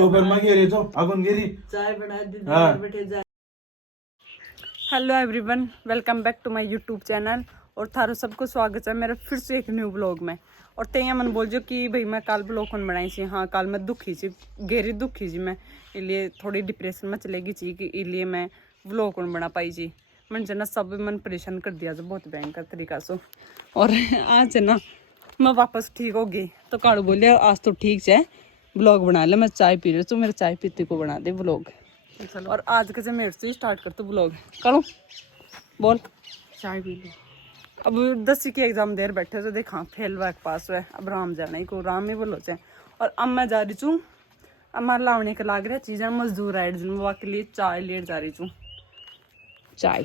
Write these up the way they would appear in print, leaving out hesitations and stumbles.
चाय बना दी। Hello everyone, welcome back to my YouTube channel और थारो सबको स्वागत है मेरा फिर से एक न्यू ब्लॉग में। और ते मन बोल जो कि भाई मैं कल ब्लॉग कौन बनाई सी। हाँ, कल मैं दुखी सी, गहरी दुखी जी मैं, इसलिए थोड़ी डिप्रेशन में चलेगी ची कि इसलिए मैं ब्लॉग कौन बना पाई जी। मन जना सब मन परेशान कर दिया जो बहुत भयंकर तरीका से। और आज ना मैं वापस ठीक हो गई तो काड़ू बोलिया आज तो ठीक है, ब्लॉग बना ले। मैं चाय पी रही हूँ तो मेरे चाय पीते को बना दे ब्लॉग। और आज के मेरे से स्टार्ट कर तू ब्लॉग करो, बोल। चाय पी लो। अब 10वीं के एग्जाम देर बैठे तो देखा फेल हुआ पास हुआ। अब राम जाना ही को राम ही बोलो चाहे। और अब मैं जा रही हूँ, अब मार लावने के लाग रहा चीज़ें मजदूर आए जिनवा के लिए चाय लेट जा रही हूँ। चाय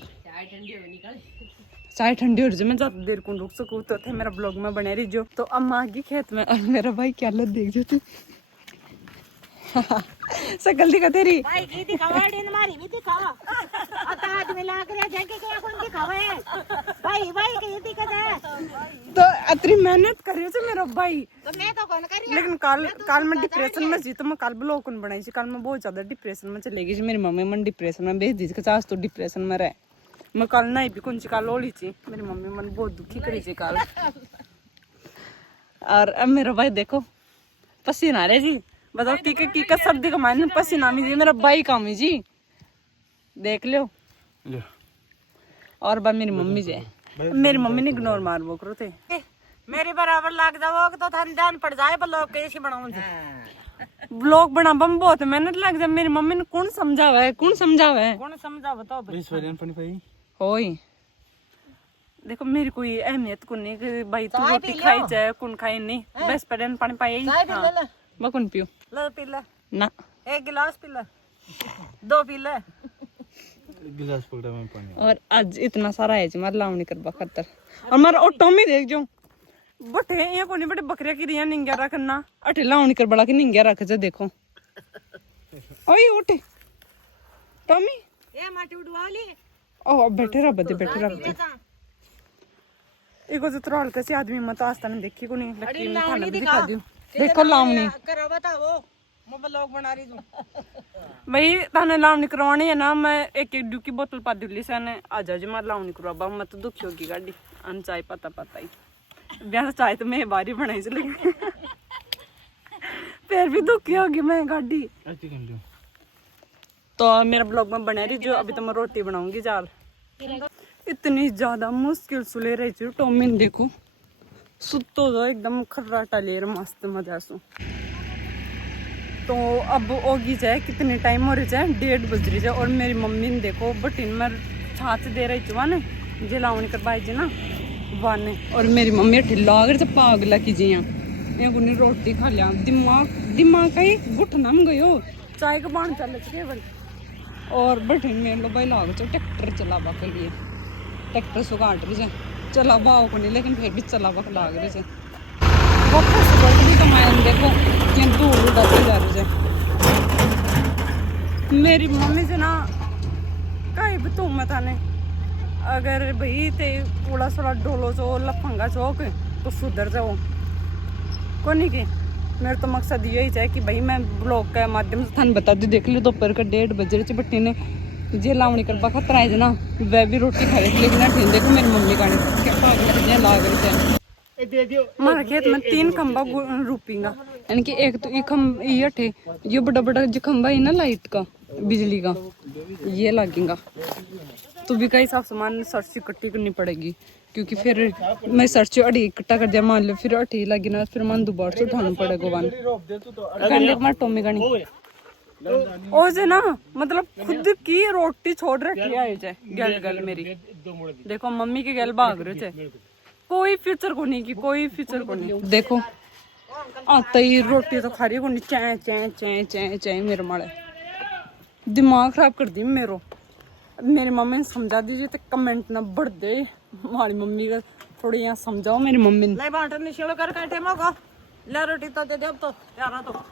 चाय ठंडी हो रही, मैं ज्यादा देर को रुक सकूँ तो थे मेरा ब्लॉग में बने रही जो। तो अम्मा आ गई खेत में और मेरा भाई क्या लत देख जो तू सकल दिखा तेरी भाई की दिखावा दिन मारी भी दिखावा आता आदमी लाग रहा जाके क्या कौन दिखावा है भाई की दिखा है तो अतरी मेहनत कर रही है मेरा भाई। तो मैं तो कौन कर रही। लेकिन कल मैं डिप्रेशन में जी, तो मैं कल ब्लॉग कौन बनाई थी। कल मैं बहुत ज्यादा डिप्रेशन में चलेगी। मेरी मम्मी मन डिप्रेशन में भेज दी थी, आज तो डिप्रेशन में रहे। मैं कल नहीं भी कौन सी कल ओली थी, मेरी मम्मी मन बहुत दुखी करी थी कल। और अब मेरा भाई देखो पसीना आ रहे जी, बताओ की का सर्दी का मायने पसीना में जी मेरा भाई काम जी देख लो। और बात मेरी मम्मी जी, मेरी मम्मी ने इग्नोर मार वो करो थे। मेरे बराबर लाग जाओगे तो थान ध्यान पड़ जाए ब्लॉग कैसे बनाऊं। ब्लॉग बनाबा में बहुत मेहनत लग जाए। मेरी मम्मी ने कौन समझावा है, कौन समझा बताओ। होई देखो मेरी कोई अहमियत को नहीं कि भाई तू रोटी खाई जाए कौन खाई नहीं, बस पड़न पानी पाए ही। मैं कौन पियो लो पी ले ना, एक गिलास पी ले, दो पी ले गिलास पकड़ा मैं पानी। और आज इतना सारा है जी मार लावनी करबा खातर। और मार ऑटो में देख जो बटे ये कोनी बटे बकरिया की रिया निंग्या रखना अटे लावनी कर बड़ा की निंग्या रख जा देखो। ओए उठे टॉमी ये माटी उड़वाली ओ बैठे रह बदे बैठे रह। एगो जो त्रोल कैसे आदमी मत आस्ता ने देखी को नहीं लकी में खाना भी दिखा दियो। देखो लावनी करो बताओ मैं ब्लॉग बना रही हूं भाई ताने लावनी करवानी है ना। मैं एक ड्यू की बोतल पा दिल्ली से ने आ जा जी मार लावनी करवा। मैं तो दुखी होगी गाड़ी अन चाय पता ही ब्याह चाय तो मैं बारी बनाई से लेकिन फिर भी दुखी होगी मैं गाड़ी। तो मेरा ब्लॉग में बना रही जो। अभी तो मैं रोटी बनाऊंगी जाल। इतनी ज्यादा मुश्किल सुले रही थी टॉमी ने देखो सुतो जो एकदम खर्राटा ले रहा मस्त मजा सु। तो अब होगी जाए कितने टाइम हो रही जाए 1:30 बज रही जाए। और मेरी मम्मी ने देखो बटिन में छाछ दे रही थी वन जे लावनी करवाई जी ना वन। और मेरी मम्मी ठिल्ला अगर तो पागला की जी गुनी रोटी खा लिया दिमाग का ही गुठना में गयो चाय का बाण चल केवल। और बटिन में लो भाई लाग ट्रैक्टर चलावा के लिए ट्रैक्टर से काट रही है चला भाव को नहीं लेकिन फिर भी चला वक्त लाग रही है। वापस बड़ी कमाई देखो क्या दूर उड़ाते जा रही है। मेरी मम्मी से ना कहीं भी तुम मत आने अगर भाई ते थोड़ा थोड़ा डोलो चो लफंगा चौक तो सुधर जाओ को नहीं की। मेरा तो मकसद यही है कि भाई मैं ब्लॉग के माध्यम से थान बता दी। देख लो दोपहर का 1:30 बज रही थी बट्टी ने जे लावनी करवा खतरा है ना वह भी रोटी खा रही थी। लेकिन देखो मेरी मम्मी का क्या पागल लाग रही थी। हमारे खेत में 3 खंबा रूपीगा यानी कि एक तो ये अठे ये बड़ा जो खंबा है ना लाइट का बिजली का ये लगेगा। तो भी कई साफ सामान सर्च इकट्ठी करनी पड़ेगी क्योंकि फिर मैं सर्च अड़ी इकट्ठा कर दिया मान लो फिर अठी लगी ना फिर मन दोबारा से उठाना पड़ेगा वन कहने टोमी का नहीं ओ जे ना मतलब खुद की रोटी छोड़ रखी है गल गल मेरी। देखो मम्मी के गल भाग रहे थे कोई फ्यूचर को नहीं की कोई फ्यूचर को नहीं। देखो आता ही रोटी तो खा रही को नहीं चै चै चै चै चै मेरे माड़े दिमाग खराब कर दी मेरो। मेरी मम्मी ने समझा दीजिए तो कमेंट ना बढ़ दे हमारी मम्मी का थोड़ी यहाँ समझाओ मेरी मम्मी ने। कर काटे मौका ले रोटी तो दे दे अब तो यार तो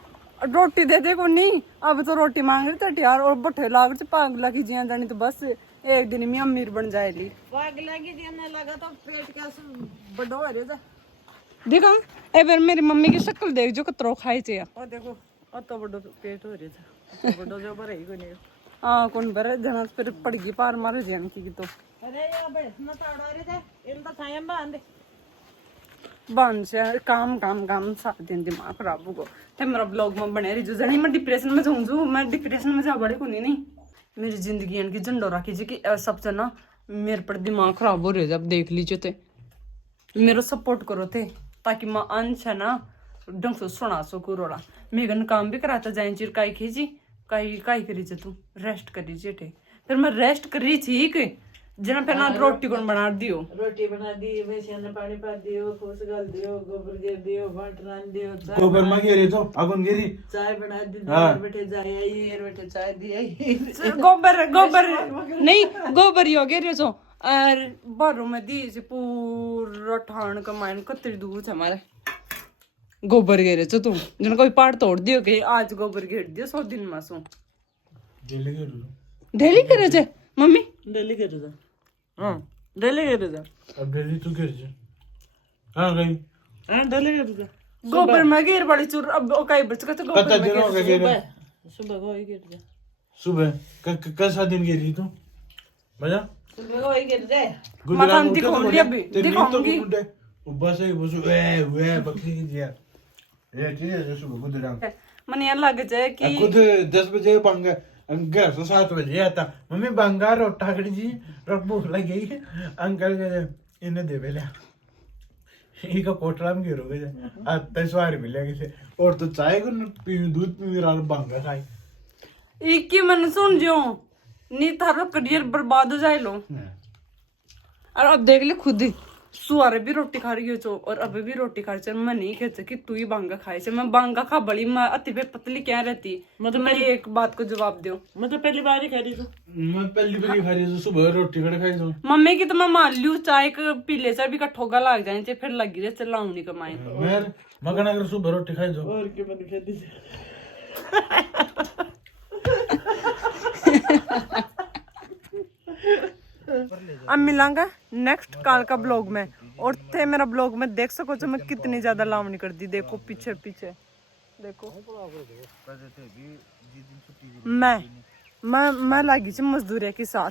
रोटी दे दे को नहीं अब तो रोटी मांग रही थे यार। और बट्ठे लाग पागला की जिया जानी तो बस एक दिन में अमीर बन जाएगी। पागला की जिया लगा तो पेट कैसे बड़ा हो रहा है। देखो ए बार मेरी मम्मी की शक्ल देख जो कतरो खाई चे। और देखो तो बड़ो पेट हो रही था तो बड़ो जो भरे ही कोनी हाँ कौन भरे जना फिर पड़गी पार मारे जान की तो अरे ये भैंस ना ताड़ा रे थे इन तो सायम बांध बंद से काम काम काम सारा दिन दिमाग खराब होगा ते मेरा ब्लॉग में बने रही जो जनी मैं डिप्रेशन में जाऊँ मैं डिप्रेशन में जा बड़े को नहीं मेरी जिंदगी इनकी झंडोरा कीजिए कि सबसे ना मेरे पर दिमाग खराब हो रहा है जब देख लीजिए थे मेरा सपोर्ट करो थे ताकि मैं अंश है ना ढंग से सुना सकूँ रोड़ा मेघन काम भी कराता जाए चिर काई खींची काई काई करी जे तू रेस्ट करी जे थे फिर मैं रेस्ट कर रही थी कि जना पे ना रोटी कौन बना दियो रोटी बना दी भैंसिया ने पानी पा दियो फूस गाल दियो गोबर गिर दियो भाट रान दियो गोबर में गिरी तो अगुन गिरी चाय बना दी देर बैठे जाए आई एर बैठे चाय दी आई गोबर गोबर नहीं गोबर ही हो गया रे सो और बारों में दी से पूरा ठाण का मायन कतरी दूर से हमारे गोबर गिरे तो तुम जन कोई पहाड़ तोड़ दियो के आज गोबर गिर दियो 100 दिन में सो डेली करे जे मम्मी डेली कर जा हां डेली कर जा अब डेली तू कर जा हां गई हां डेली कर जा गोबर में गिर बड़ी चूर अब कई बच के तो गोबर में गिर सुबह को ही गिर जा सुबह कैसा दिन गिरी तू बजा सुबह को ही गिर जाए मकान दिखाऊंगी अभी दिखाऊंगी बस है बस वे बकरी की दिया ये चीज है सुबह को दिला मने ये लग जाए कि खुद 10 बजे बंगा घर से 7 बजे आता मम्मी बंगा रोटा कड़ी जी रोट भूख लग गई अंकल इन्हें दे बेला इका कोटरा में गिरो गए आता सवारी मिलेगी से और तो चाय को पी दूध पी रहा बंगा खाई एक की मन सुन जो नी थारा करियर बर्बाद हो जाए लो और अब देख ले खुद ही सुअर भी रोटी खा रही हो चो और अभी भी रोटी खा रही मैं नहीं कहते कि तू ही बांगा खाए से मैं बांगा खा बड़ी मैं अति पे पतली क्या रहती मतलब मैं एक बात को जवाब दो मतलब पहली बार ही खा रही तू मैं पहली बार खा रही हूँ सुबह रोटी खड़े खाई तो मम्मी की तो मैं मान लू चाय पीले से भी ठोगा लग जाए फिर लगी रहे चलाऊ नहीं कमाए मैं मगन अगर सुबह रोटी खाई तो और के बन खेती अब मिलांगा नेक्स्ट काल का ब्लॉग में और थे मेरा ब्लॉग में देख सको तो मैं कितनी ज्यादा लावनी कर दी देखो पीछे पीछे देखो मैं लगी थी मजदूरी के साथ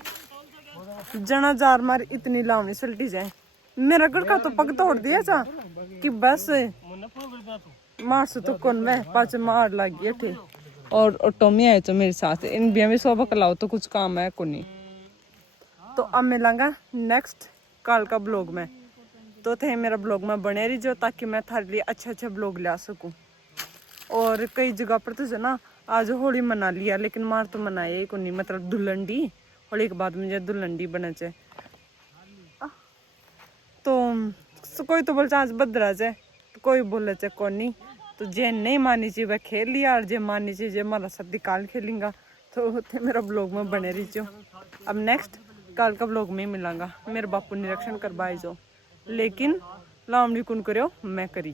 जना जार मार इतनी लावनी सल्टी जाए मेरा घर का तो पग तोड़ दिया था कि बस मार से तो कौन में पाँच मार लगी थे और टॉमी आए तो मेरे साथ इन बिया में सोबा कलाओ तो कुछ काम है को नहीं तो अब मिलांगा नेक्स्ट कल का ब्लॉग में तो थे मेरा ब्लॉग में बने रही जो ताकि मैं थारे लिए अच्छे ब्लॉग ला सकूं और कई जगह पर तो ना आज होली मना लिया लेकिन मार तो मनाया ही को नहीं मतलब दुल्हनडी होली के बाद मुझे दुल्हनडी बने चे तो कोई तो बोलता आज बदरा जाए तो कोई बोले चे कौन नहीं तो जे नहीं मानी चाहिए वह खेल लिया और जे मानी चाहिए जे मारा सब निकाल खेलेंगा तो थे मेरा ब्लॉग में बने रही जो अब नेक्स्ट कल का ब्लॉग में मिलांगा मेरे बापू निरीक्षण करवाए जो लेकिन लामड़ी कुन करो मैं करी